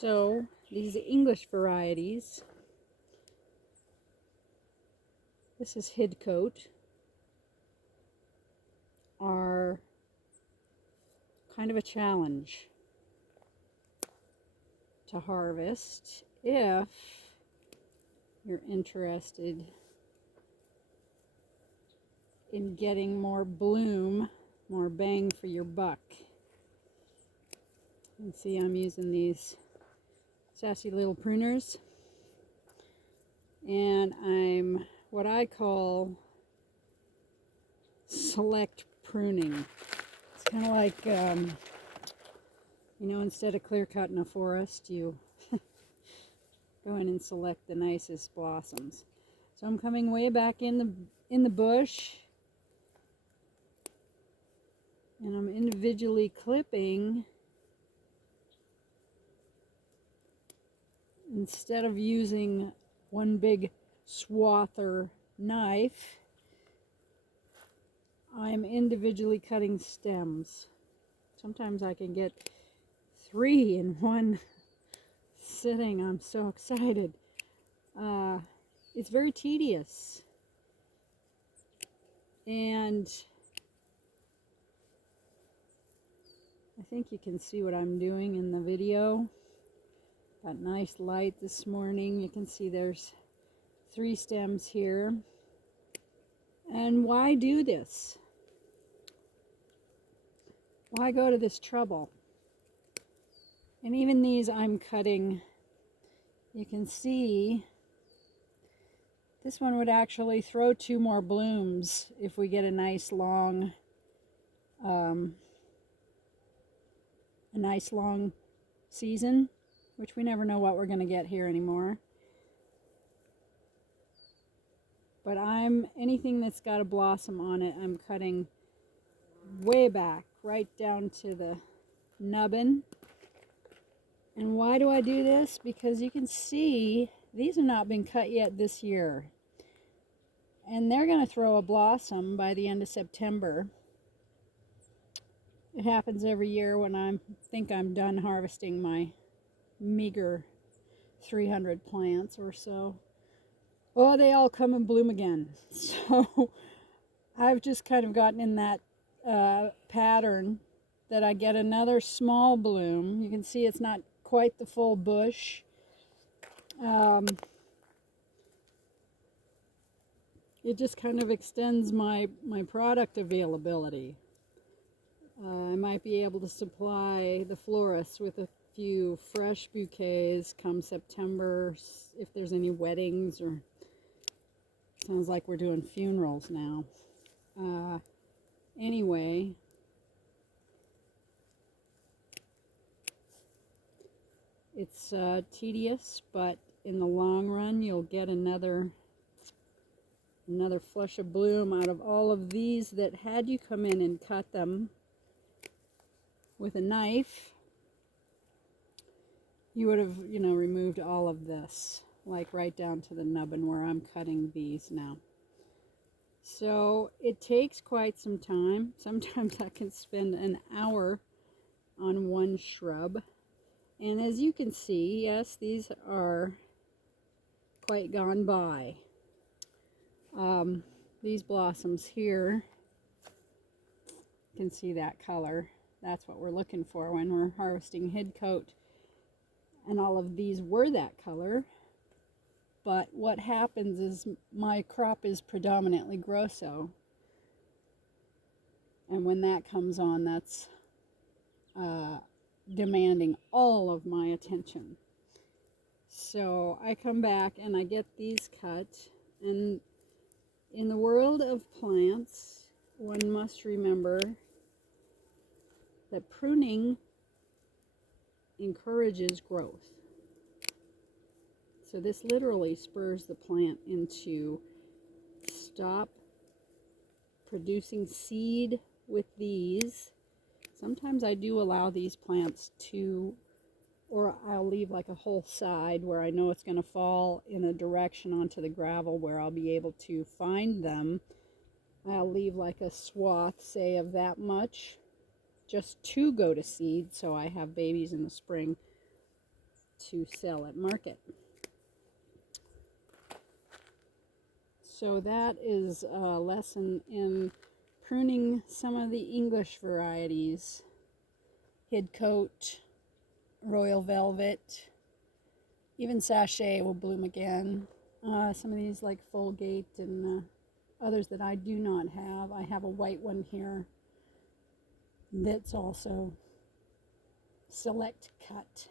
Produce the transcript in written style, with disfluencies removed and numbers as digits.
So these English varieties, this is Hidcote, are kind of a challenge to harvest if you're interested in getting more bloom, more bang for your buck. You can see I'm using these sassy little pruners, and I'm what I call select pruning. It's kind of like, instead of clear cutting a forest, you go in and select the nicest blossoms. So I'm coming way back in the bush, and I'm individually clipping instead of using one big swather knife. I'm individually cutting stems. Sometimes I can get 3 in one sitting. I'm so excited. It's very tedious, and I think you can see what I'm doing in the video. Got nice light this morning. You can see there's 3 stems here. And why do this? Why go to this trouble? And even these I'm cutting, you can see this one would actually throw 2 more blooms if we get a nice long season, which we never know what we're going to get here anymore. But anything that's got a blossom on it, I'm cutting way back, right down to the nubbin. And why do I do this? Because you can see these have not been cut yet this year. And they're going to throw a blossom by the end of September. It happens every year when I think I'm done harvesting my meager 300 plants or so. Oh, they all come and bloom again. So I've just kind of gotten in that pattern that I get another small bloom. You can see it's not quite the full bush. It just kind of extends my product availability. I might be able to supply the florists with a few fresh bouquets come September if there's any weddings, or sounds like we're doing funerals now. Anyway, it's tedious, but in the long run you'll get another flush of bloom out of all of these that had you come in and cut them with a knife, you would have, removed all of this, like right down to the nubbin where I'm cutting these now. So it takes quite some time. Sometimes I can spend an hour on one shrub. And as you can see, yes, these are quite gone by. These blossoms here, you can see that color. That's what we're looking for when we're harvesting Hidcote. And all of these were that color. But what happens is my crop is predominantly Grosso. And when that comes on, that's demanding all of my attention. So I come back and I get these cut. And in the world of plants, one must remember that pruning encourages growth. So this literally spurs the plant into stop producing seed with these. Sometimes I do allow these plants to, or I'll leave like a whole side where I know it's going to fall in a direction onto the gravel where I'll be able to find them. I'll leave like a swath, say, of that much, just to go to seed, so I have babies in the spring. to sell at market. So that is a lesson in pruning some of the English varieties. Hidcote, Royal Velvet, even Sachet will bloom again. Some of these like Fulgate and others that I do not have. I have a white one here that's also select cut.